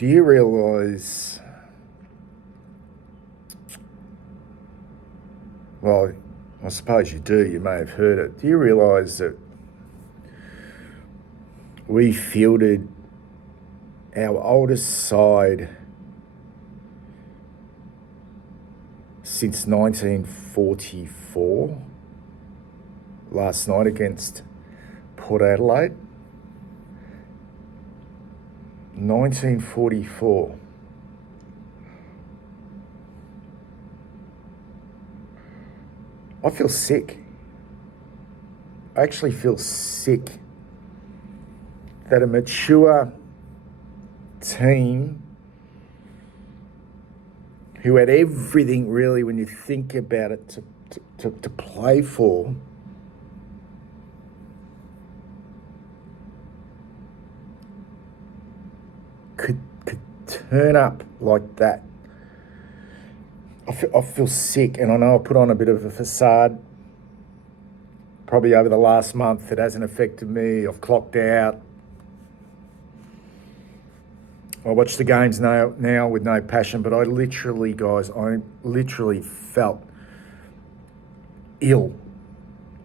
Do you realise, well, I suppose you do, you may have heard it. Do you realise that we fielded our oldest side since 1944 last night against Port Adelaide? 1944. I feel sick. I actually feel sick that a mature team who had everything really, when you think about it, to play for, could turn up like that. I feel sick, and I know I put on a bit of a facade probably over the last month. It hasn't affected me. I've clocked out. I watch the games now with no passion, but I literally felt ill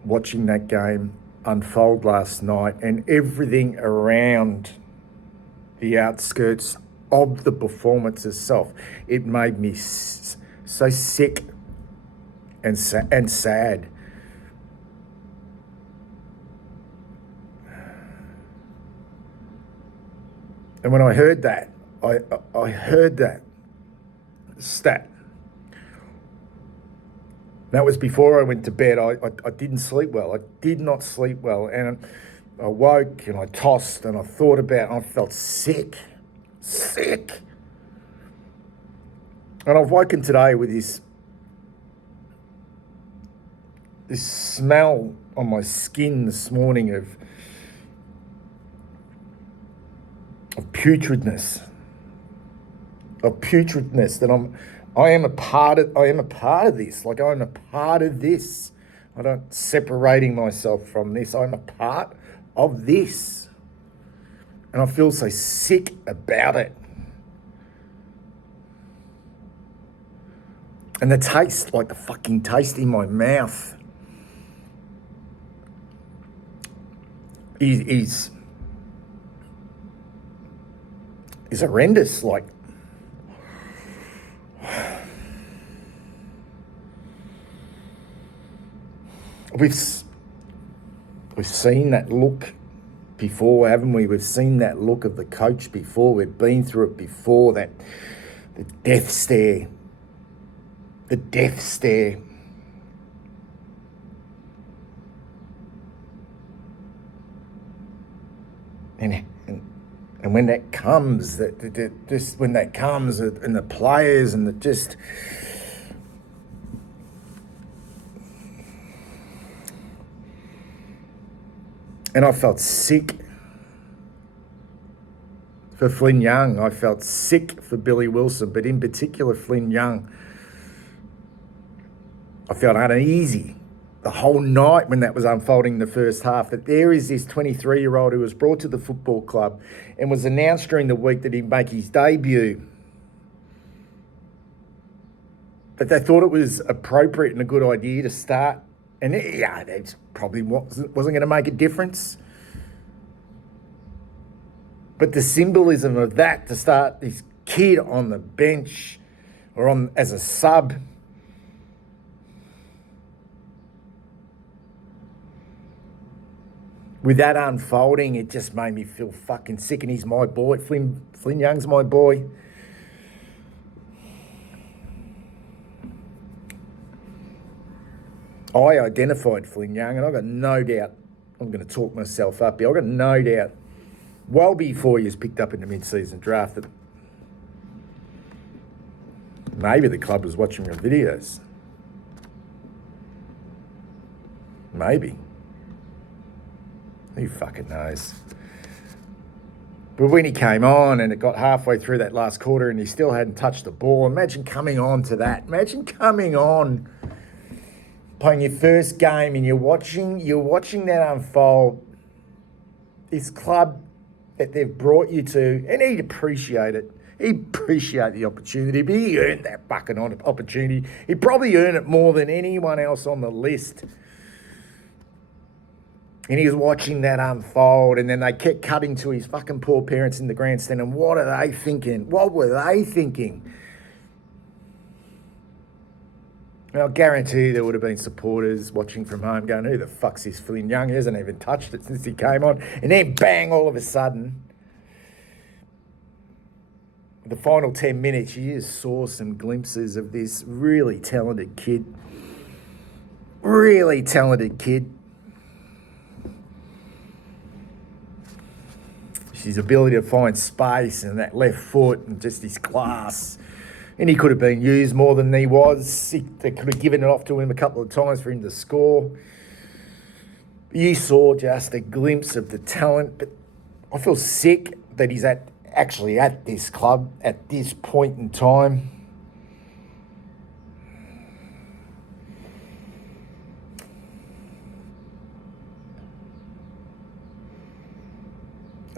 watching that game unfold last night, and everything around the outskirts of the performance itself. It made me so sick and sad. And when I heard that, I heard that stat. That was before I went to bed. I didn't sleep well. I did not sleep well. And I woke and I tossed and I thought about it, and I felt sick. And I've woken today with this smell on my skin this morning of putridness. That I am a part of this. Like, I'm a part of this. I'm not separating myself from this. I'm a part of this. And I feel so sick about it. And the taste, like the fucking taste in my mouth, is horrendous. Like, we've seen that look before, haven't we? We've seen that look of the coach before. We've been through it before. The death stare. The death stare. And when that comes, and the players and and I felt sick for Flynn Young. I felt sick for Billy Wilson, but in particular Flynn Young. I felt uneasy the whole night when that was unfolding in the first half, that there is this 23-year-old who was brought to the football club and was announced during the week that he'd make his debut. But they thought it was appropriate and a good idea to start. And it probably wasn't going to make a difference. But the symbolism of that, to start this kid on the bench or as a sub, with that unfolding, it just made me feel fucking sick. And he's my boy. Flynn Young's my boy. I identified Flynn Young, and I've got no doubt, I'm going to talk myself up here, I've got no doubt, well before he was picked up in the mid-season draft, that maybe the club was watching my videos. Maybe. Who fucking knows? But when he came on and it got halfway through that last quarter and he still hadn't touched the ball, imagine coming on to that. Imagine coming on, playing your first game, and you're watching that unfold. This club that they've brought you to, and he'd appreciate it. He appreciated the opportunity, but he earned that fucking opportunity. He probably earned it more than anyone else on the list. And he was watching that unfold, and then they kept cutting to his fucking poor parents in the grandstand, and what are they thinking? What were they thinking? And I guarantee there would have been supporters watching from home going, who the fuck's this Flynn Young? He hasn't even touched it since he came on. And then bang, all of a sudden, the final 10 minutes, you just saw some glimpses of this really talented kid. Really talented kid. His ability to find space and that left foot and just his class. And he could have been used more than he was. They could have given it off to him a couple of times for him to score. You saw just a glimpse of the talent, but I feel sick that he's actually at this club at this point in time.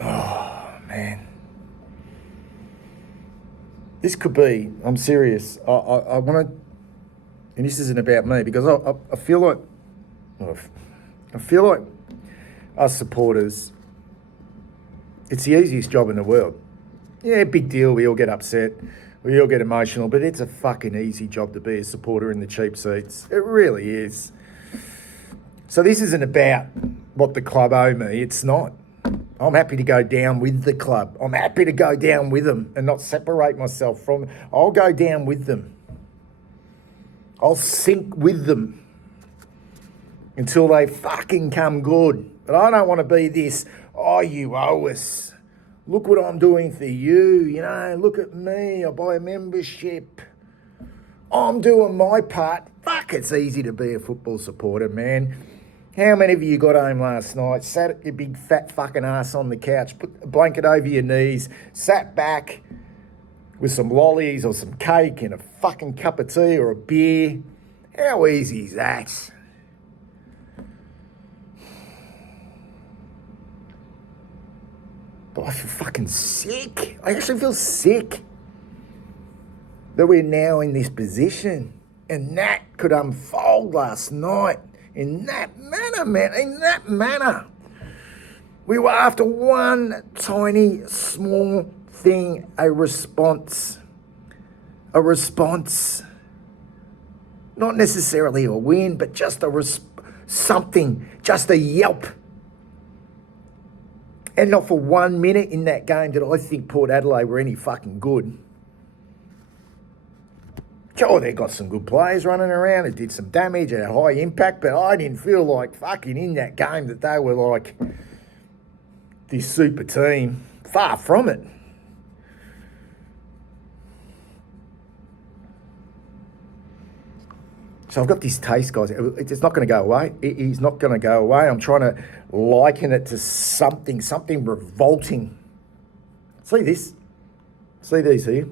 Oh, man. This could be, I'm serious. I want to, and this isn't about me, because I feel like, us supporters, it's the easiest job in the world. Yeah, big deal. We all get upset. We all get emotional, but it's a fucking easy job to be a supporter in the cheap seats. It really is. So this isn't about what the club owe me. It's not. I'm happy to go down with the club. I'm happy to go down with them and not separate myself from them. I'll go down with them. I'll sink with them until they fucking come good. But I don't want to be this, oh, you owe us. Look what I'm doing for you. You know, look at me. I buy a membership. I'm doing my part. Fuck, it's easy to be a football supporter, man. How many of you got home last night, sat at your big fat fucking ass on the couch, put a blanket over your knees, sat back with some lollies or some cake and a fucking cup of tea or a beer? How easy is that? But I feel fucking sick. I actually feel sick that we're now in this position, and that could unfold last night. In that manner, man, in that manner. We were after one tiny, small thing, a response. A response. Not necessarily a win, but just something, just a yelp. And not for 1 minute in that game did I think Port Adelaide were any fucking good. Sure, they got some good players running around. It did some damage at a high impact, but I didn't feel like fucking in that game that they were like this super team. Far from it. So I've got this taste, guys. It's not going to go away. It is not going to go away. I'm trying to liken it to something revolting. See this? See these here?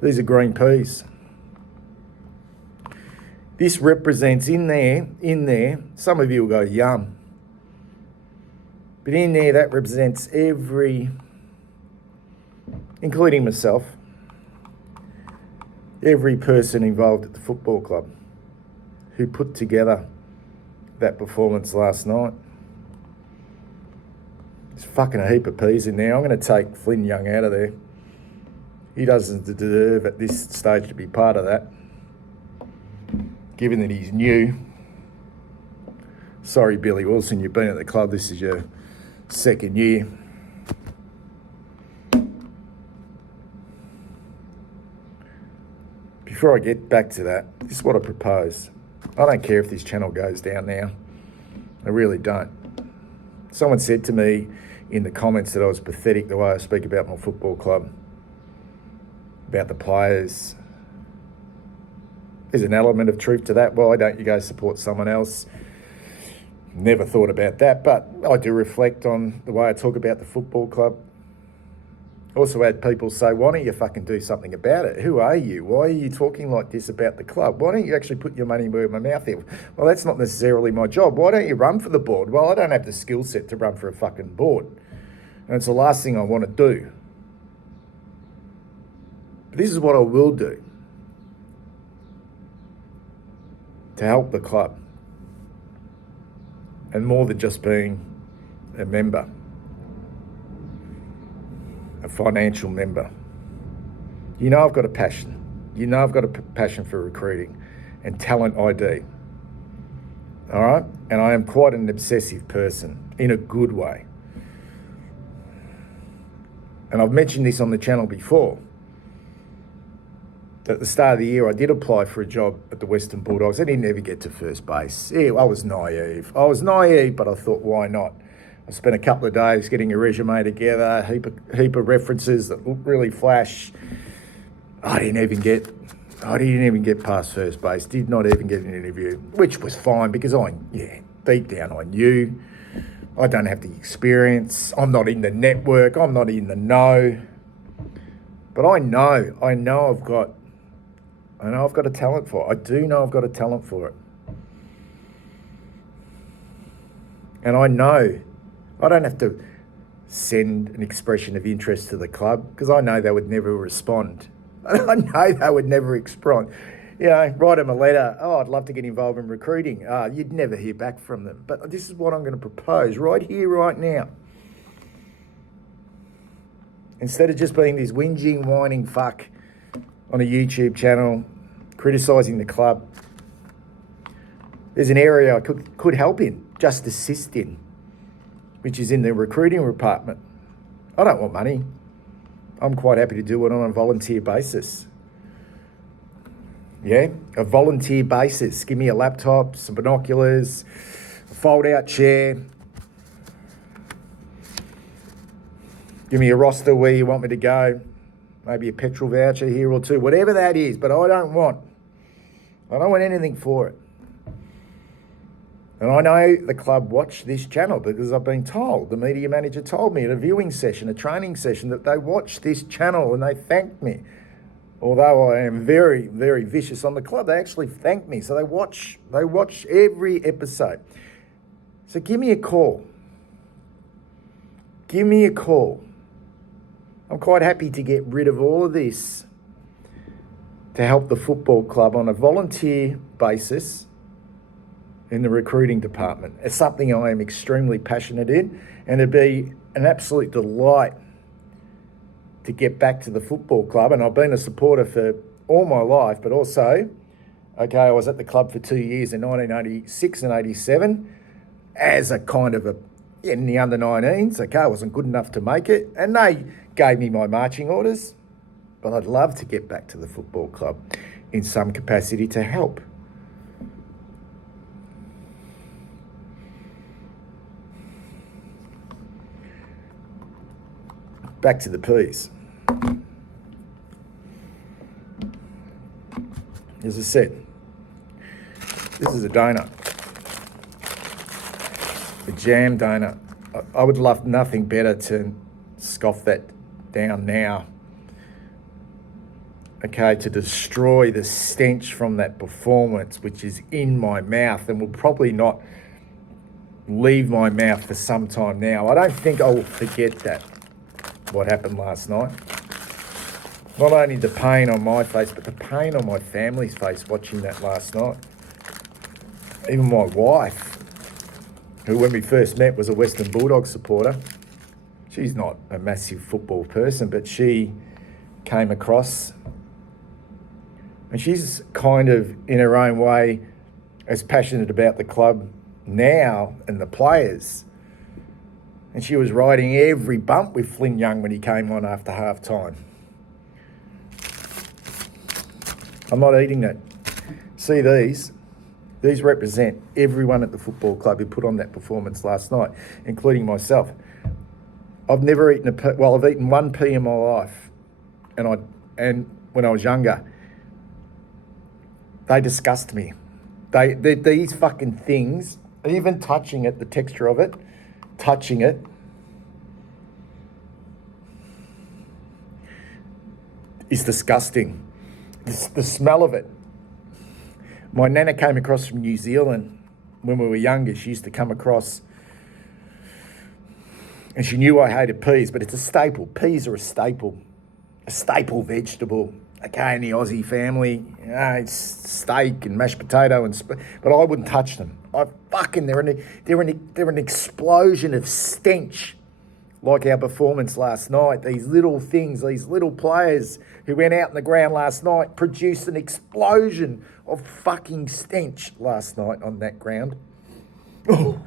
These are green peas. This represents in there, some of you will go, yum. But in there, that represents including myself, every person involved at the football club who put together that performance last night. There's fucking a heap of peas in there. I'm going to take Flynn Young out of there. He doesn't deserve at this stage to be part of that, given that he's new. Sorry, Billy Wilson, you've been at the club. This is your second year. Before I get back to that, this is what I propose. I don't care if this channel goes down now. I really don't. Someone said to me in the comments that I was pathetic the way I speak about my football club, about the players. There's an element of truth to that. Why don't you go support someone else? Never thought about that, but I do reflect on the way I talk about the football club. Also had people say, why don't you fucking do something about it? Who are you? Why are you talking like this about the club? Why don't you actually put your money where my mouth is? Well, that's not necessarily my job. Why don't you run for the board? Well, I don't have the skill set to run for a fucking board. And it's the last thing I want to do. But this is what I will do to help the club. And more than just being a member, a financial member. You know I've got a passion. You know I've got a passion for recruiting and talent ID. All right? And I am quite an obsessive person in a good way. And I've mentioned this on the channel before. At the start of the year, I did apply for a job at the Western Bulldogs. I didn't ever get to first base. Yeah, I was naive. But I thought, why not? I spent a couple of days getting a resume together, a heap of references that looked really flash. I didn't even get past first base. Did not even get an interview, which was fine because deep down I knew I don't have the experience. I'm not in the network. I'm not in the know. But I know I've got a talent for it. I do know I've got a talent for it. And I know I don't have to send an expression of interest to the club because I know they would never respond. I know they would never respond. Write them a letter. Oh, I'd love to get involved in recruiting. You'd never hear back from them. But this is what I'm going to propose right here, right now. Instead of just being this whinging, whining fuck on a YouTube channel, criticising the club, there's an area I could help in, just assist in, which is in the recruiting department. I don't want money. I'm quite happy to do it on a volunteer basis. Yeah, a volunteer basis. Give me a laptop, some binoculars, a fold-out chair. Give me a roster where you want me to go. Maybe a petrol voucher here or two, whatever that is. But I don't want anything for it. And I know the club watch this channel because I've been told, the media manager told me at a viewing session, a training session, that they watch this channel and they thanked me. Although I am very, very vicious on the club, they actually thank me. So they watch every episode. So give me a call. Give me a call. I'm quite happy to get rid of all of this to help the football club on a volunteer basis in the recruiting department. It's something I am extremely passionate in, and it'd be an absolute delight to get back to the football club. And I've been a supporter for all my life, but also, I was at the club for 2 years in 1986 and 87 as a kind of in the under-19s. I wasn't good enough to make it, and they gave me my marching orders. But I'd love to get back to the football club in some capacity to help. Back to the peas. As I said, this is a donut. A jam donut. I would love nothing better to scoff that down now. To destroy the stench from that performance, which is in my mouth and will probably not leave my mouth for some time now. I don't think I will forget that. What happened last night. Not only the pain on my face, but the pain on my family's face watching that last night. Even my wife, who when we first met was a Western Bulldogs supporter. She's not a massive football person, but she came across, and she's kind of, in her own way, as passionate about the club now and the players. And she was riding every bump with Flynn Young when he came on after half-time. I'm not eating that. See these? These represent everyone at the football club who put on that performance last night, including myself. I've never eaten I've eaten one pea in my life. And when I was younger, they disgust me. These fucking things, even touching it, the texture of it, touching it, is disgusting. The smell of it. My nana came across from New Zealand when we were younger. She used to come across, and she knew I hated peas, but it's a staple. Peas are a staple a staple vegetable. Okay, in the Aussie family, you know, it's steak and mashed potato but I wouldn't touch them. They're an explosion of stench, like our performance last night. These little things, these little players who went out in the ground last night produced an explosion of fucking stench last night on that ground. Oh.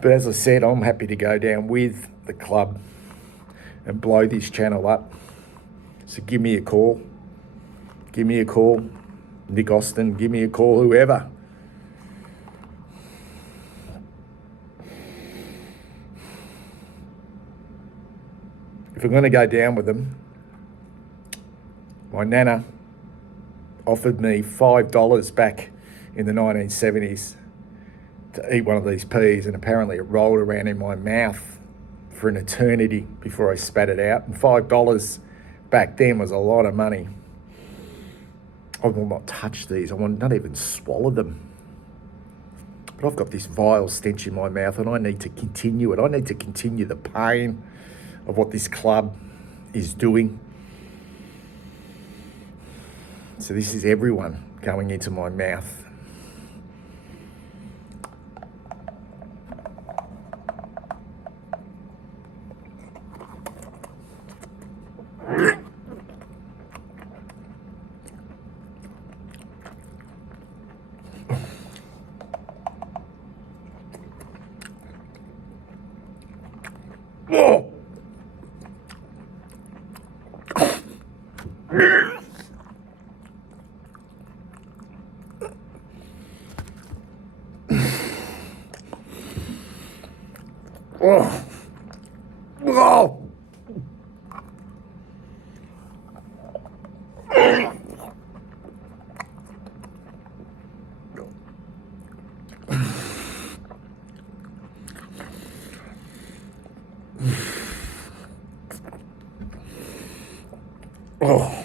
But as I said, I'm happy to go down with the club and blow this channel up. So give me a call. Give me a call. Nick Austin, give me a call, whoever. If we're going to go down with them, my nana offered me $5 back in the 1970s to eat one of these peas, and apparently it rolled around in my mouth for an eternity before I spat it out. And $5 back then was a lot of money. I will not touch these. I will not even swallow them. But I've got this vile stench in my mouth and I need to continue it. I need to continue the pain of what this club is doing. So this is everyone going into my mouth. Oh. Oh. Oh. Oh.